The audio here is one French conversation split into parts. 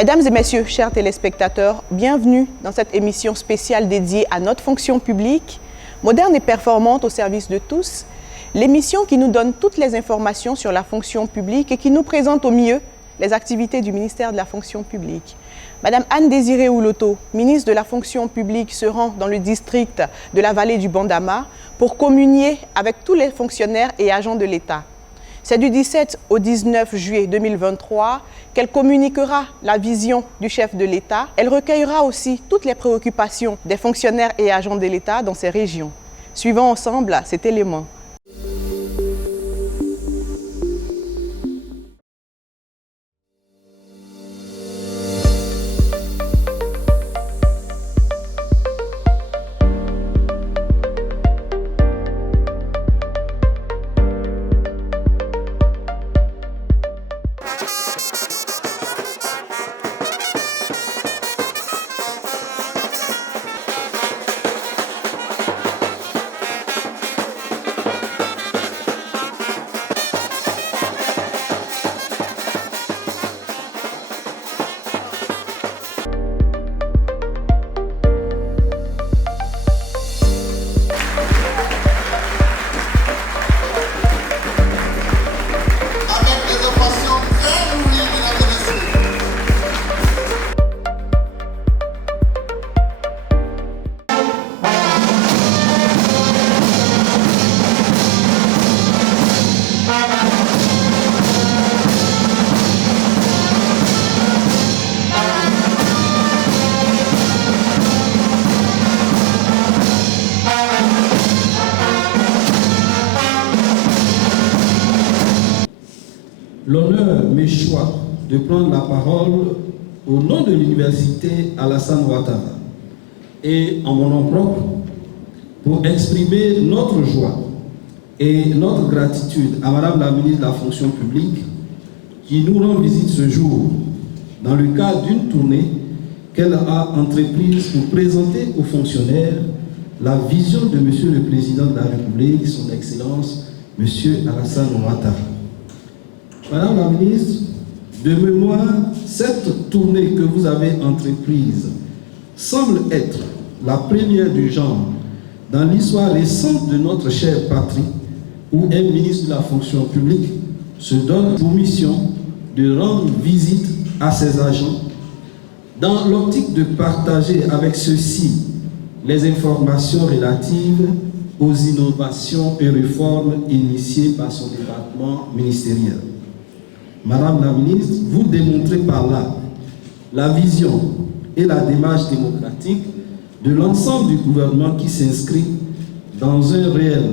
Mesdames et messieurs, chers téléspectateurs, bienvenue dans cette émission spéciale dédiée à notre fonction publique, moderne et performante au service de tous, l'émission qui nous donne toutes les informations sur la fonction publique et qui nous présente au mieux les activités du ministère de la fonction publique. Madame Anne-Désirée Ouloto, ministre de la fonction publique, se rend dans le district de la vallée du Bandama pour communier avec tous les fonctionnaires et agents de l'État. C'est du 17 au 19 juillet 2023 qu'elle communiquera la vision du chef de l'État. Elle recueillera aussi toutes les préoccupations des fonctionnaires et agents de l'État dans ces régions. Suivons ensemble cet élément. L'honneur m'échoit de prendre la parole au nom de l'université Alassane Ouattara et en mon nom propre pour exprimer notre joie et notre gratitude à Madame la ministre de la fonction publique qui nous rend visite ce jour dans le cadre d'une tournée qu'elle a entreprise pour présenter aux fonctionnaires la vision de Monsieur le Président de la République, Son Excellence, Monsieur Alassane Ouattara. Madame la ministre, de mémoire, cette tournée que vous avez entreprise semble être la première du genre dans l'histoire récente de notre chère patrie, où un ministre de la fonction publique se donne pour mission de rendre visite à ses agents dans l'optique de partager avec ceux-ci les informations relatives aux innovations et réformes initiées par son département ministériel. Madame la ministre, vous démontrez par là la vision et la démarche démocratique de l'ensemble du gouvernement qui s'inscrit dans un réel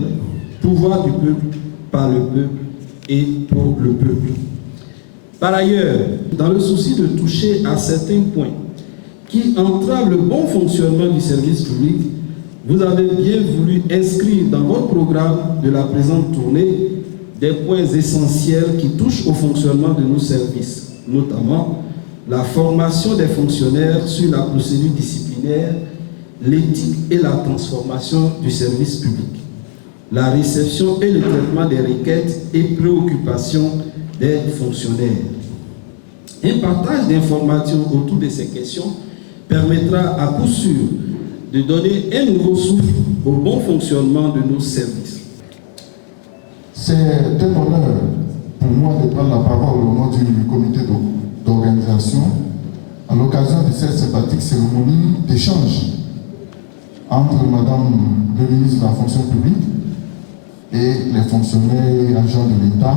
pouvoir du peuple, par le peuple et pour le peuple. Par ailleurs, dans le souci de toucher à certains points qui entravent le bon fonctionnement du service public, vous avez bien voulu inscrire dans votre programme de la présente tournée des points essentiels qui touchent au fonctionnement de nos services, notamment la formation des fonctionnaires sur la procédure disciplinaire, l'éthique et la transformation du service public, la réception et le traitement des requêtes et préoccupations des fonctionnaires. Un partage d'informations autour de ces questions permettra à coup sûr de donner un nouveau souffle au bon fonctionnement de nos services. C'est un honneur pour moi de prendre la parole au nom du comité d'organisation à l'occasion de cette sympathique cérémonie d'échange entre Madame le ministre de la fonction publique et les fonctionnaires et agents de l'État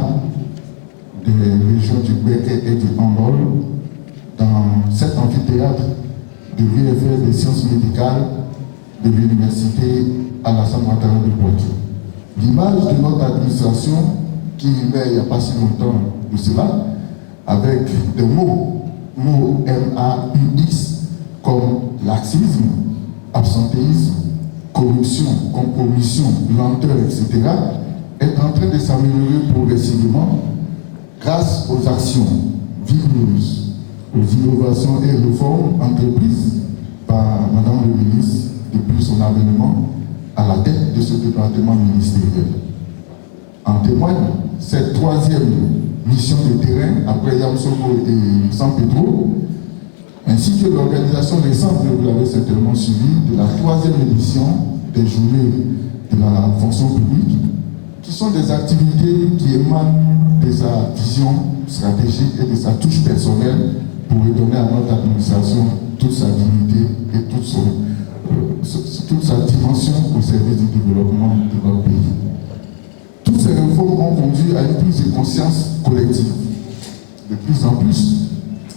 des régions du Béké et du Ambol dans cet amphithéâtre de l'UFR des sciences médicales de l'université Alassane Ouattara de Poitiers. L'image de notre administration qui naît il n'y a pas si longtemps de cela, avec des mots MAUX comme laxisme, absentéisme, corruption, compromission, lenteur, etc., est en train de s'améliorer progressivement grâce aux actions vigoureuses, aux innovations et réformes entreprises par Madame le ministre depuis son avènement à la tête de ce département ministériel. En témoigne cette troisième mission de terrain après Yamoussoukro et San Pedro ainsi que l'organisation récente, vous l'avez certainement suivi, de la 3e édition des journées de la fonction publique, qui sont des activités qui émanent de sa vision stratégique et de sa touche personnelle pour redonner à notre administration toute sa dignité et toute sa dimension au service du développement de notre pays. Toutes ces réformes ont conduit à une prise de conscience collective. De plus en plus,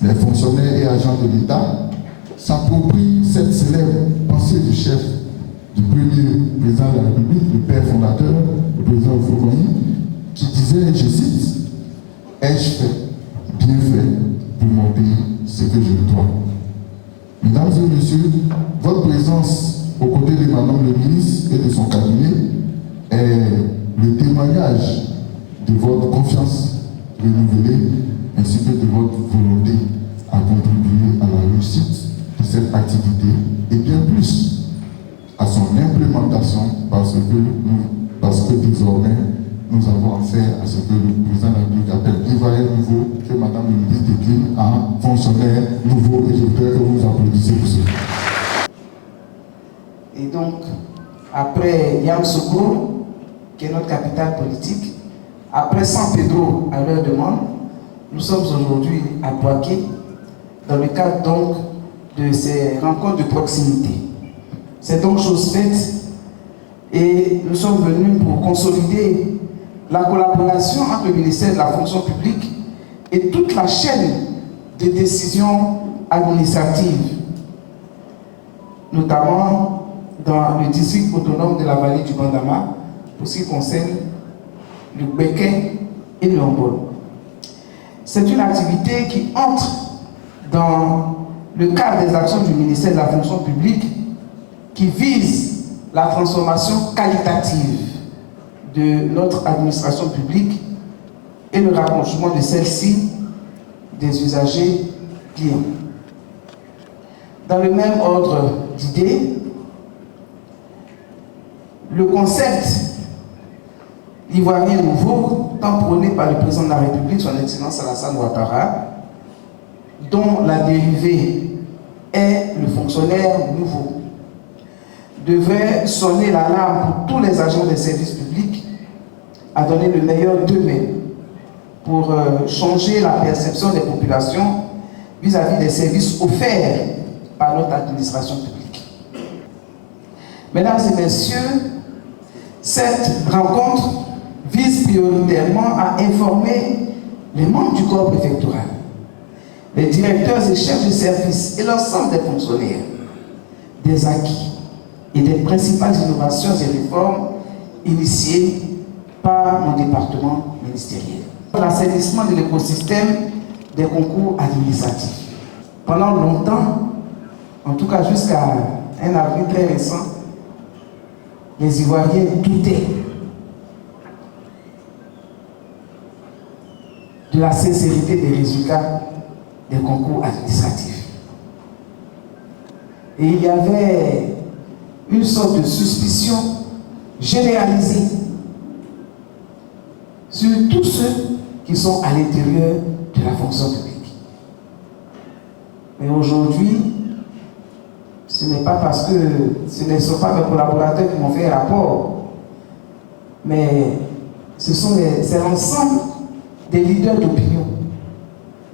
les fonctionnaires et agents de l'État s'approprient cette célèbre pensée du chef du premier président de la République, le père fondateur, le président Houphouët-Boigny, qui disait, je cite, « Ai-je fait, bien fait, pour mon pays ce que je dois ». Mesdames et messieurs, votre présence aux côtés de Madame le ministre et de son cabinet est le témoignage de votre confiance renouvelée ainsi que de votre volonté à contribuer à la réussite de cette activité et bien plus à son implémentation parce que désormais nous avons affaire à ce que le président de la République appelle Ivoirien nouveau, que Madame le ministre décline en fonctionnaire nouveau, et je voudrais que vous applaudissiez pour cela. Et donc, après Yamoussoukro, qui est notre capitale politique, après San Pedro à leur demande, nous sommes aujourd'hui à Bouaké, dans le cadre donc de ces rencontres de proximité. C'est donc chose faite et nous sommes venus pour consolider la collaboration entre le ministère de la fonction publique et toute la chaîne de décisions administratives, notamment dans le district autonome de la vallée du Bandama, pour ce qui concerne le Béquet et le Hombol. C'est une activité qui entre dans le cadre des actions du ministère de la fonction publique qui vise la transformation qualitative de notre administration publique et le rapprochement de celle-ci des usagers clients. Dans le même ordre d'idées, le concept ivoirien nouveau, tant prôné par le président de la République, son Excellence Alassane Ouattara, dont la dérivée est le fonctionnaire nouveau, devrait sonner l'alarme pour tous les agents des services publics à donner le meilleur d'eux-mêmes pour changer la perception des populations vis-à-vis des services offerts par notre administration publique. Mesdames et messieurs, cette rencontre vise prioritairement à informer les membres du corps préfectoral, les directeurs et chefs de service et l'ensemble des fonctionnaires des acquis et des principales innovations et réformes initiées par mon département ministériel. L'assainissement de l'écosystème des concours administratifs. Pendant longtemps, en tout cas jusqu'à un avis très récent, les Ivoiriens doutaient de la sincérité des résultats des concours administratifs. Et il y avait une sorte de suspicion généralisée sur tous ceux qui sont à l'intérieur de la fonction publique. Mais aujourd'hui, ce n'est pas parce que ce ne sont pas mes collaborateurs qui m'ont fait un rapport, mais c'est l'ensemble des leaders d'opinion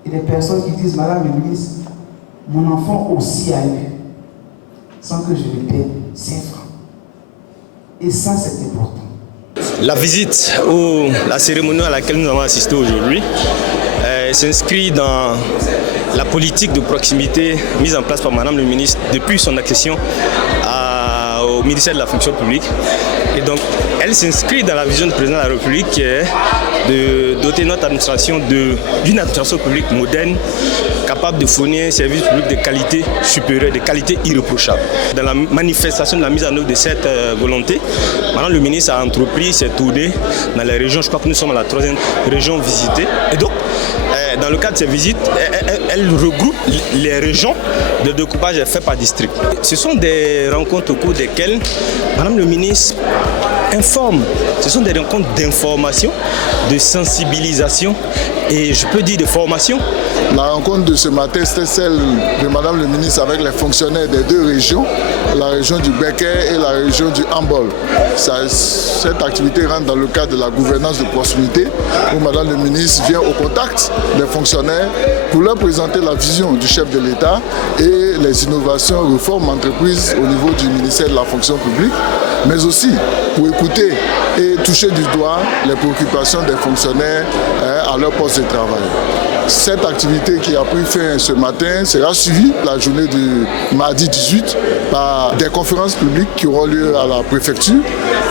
et des personnes qui disent, Madame le ministre, mon enfant aussi a eu, sans que je lui paie 5 francs. Et ça, c'est important. La visite ou la cérémonie à laquelle nous avons assisté aujourd'hui s'inscrit dans la politique de proximité mise en place par Madame le ministre depuis son accession au ministère de la fonction publique. Et donc, elle s'inscrit dans la vision du président de la République qui est de doter notre administration d'une administration publique moderne, capable de fournir un service public de qualité supérieure, de qualité irréprochable. Dans la manifestation de la mise en œuvre de cette volonté, Madame le ministre a entrepris ses tournées dans les régions. Je crois que nous sommes à la 3e région visitée. Et donc, dans le cadre de ces visites, elle regroupe les régions de découpage fait par district. Ce sont des rencontres au cours desquelles Madame le ministre informe. Ce sont des rencontres d'information, de sensibilisation et je peux dire de formation. La rencontre de ce matin, c'était celle de Madame le ministre avec les fonctionnaires des deux régions, la région du Becker et la région du Hambol. Cette activité rentre dans le cadre de la gouvernance de proximité où Madame le ministre vient au contact des fonctionnaires pour leur présenter la vision du chef de l'État et les innovations, réformes entreprises au niveau du ministère de la fonction publique, mais aussi pour écouter et toucher du doigt les préoccupations des fonctionnaires à leur poste de travail. Cette activité qui a pris fin ce matin sera suivie la journée du mardi 18 par des conférences publiques qui auront lieu à la préfecture.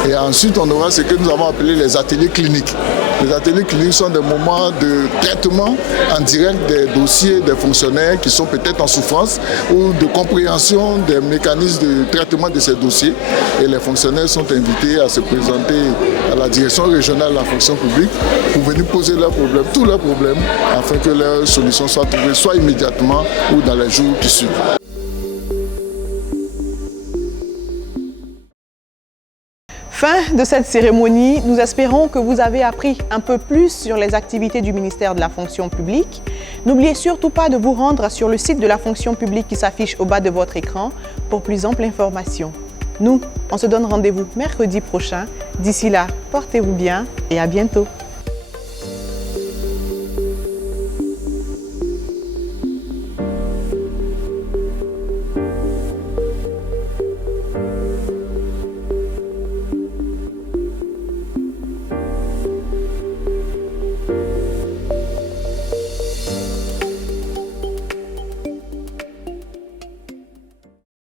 Et ensuite, on aura ce que nous avons appelé les ateliers cliniques. Les ateliers cliniques sont des moments de traitement en direct des dossiers des fonctionnaires qui sont peut-être en souffrance ou de compréhension des mécanismes de traitement de ces dossiers. Et les fonctionnaires sont invités à se présenter à la direction régionale de la fonction publique pour venir poser leurs problèmes, tous leurs problèmes, afin que leurs solutions soient trouvées soit immédiatement ou dans les jours qui suivent. Fin de cette cérémonie, nous espérons que vous avez appris un peu plus sur les activités du ministère de la fonction publique. N'oubliez surtout pas de vous rendre sur le site de la fonction publique qui s'affiche au bas de votre écran pour plus ample information. Nous, on se donne rendez-vous mercredi prochain. D'ici là, portez-vous bien et à bientôt.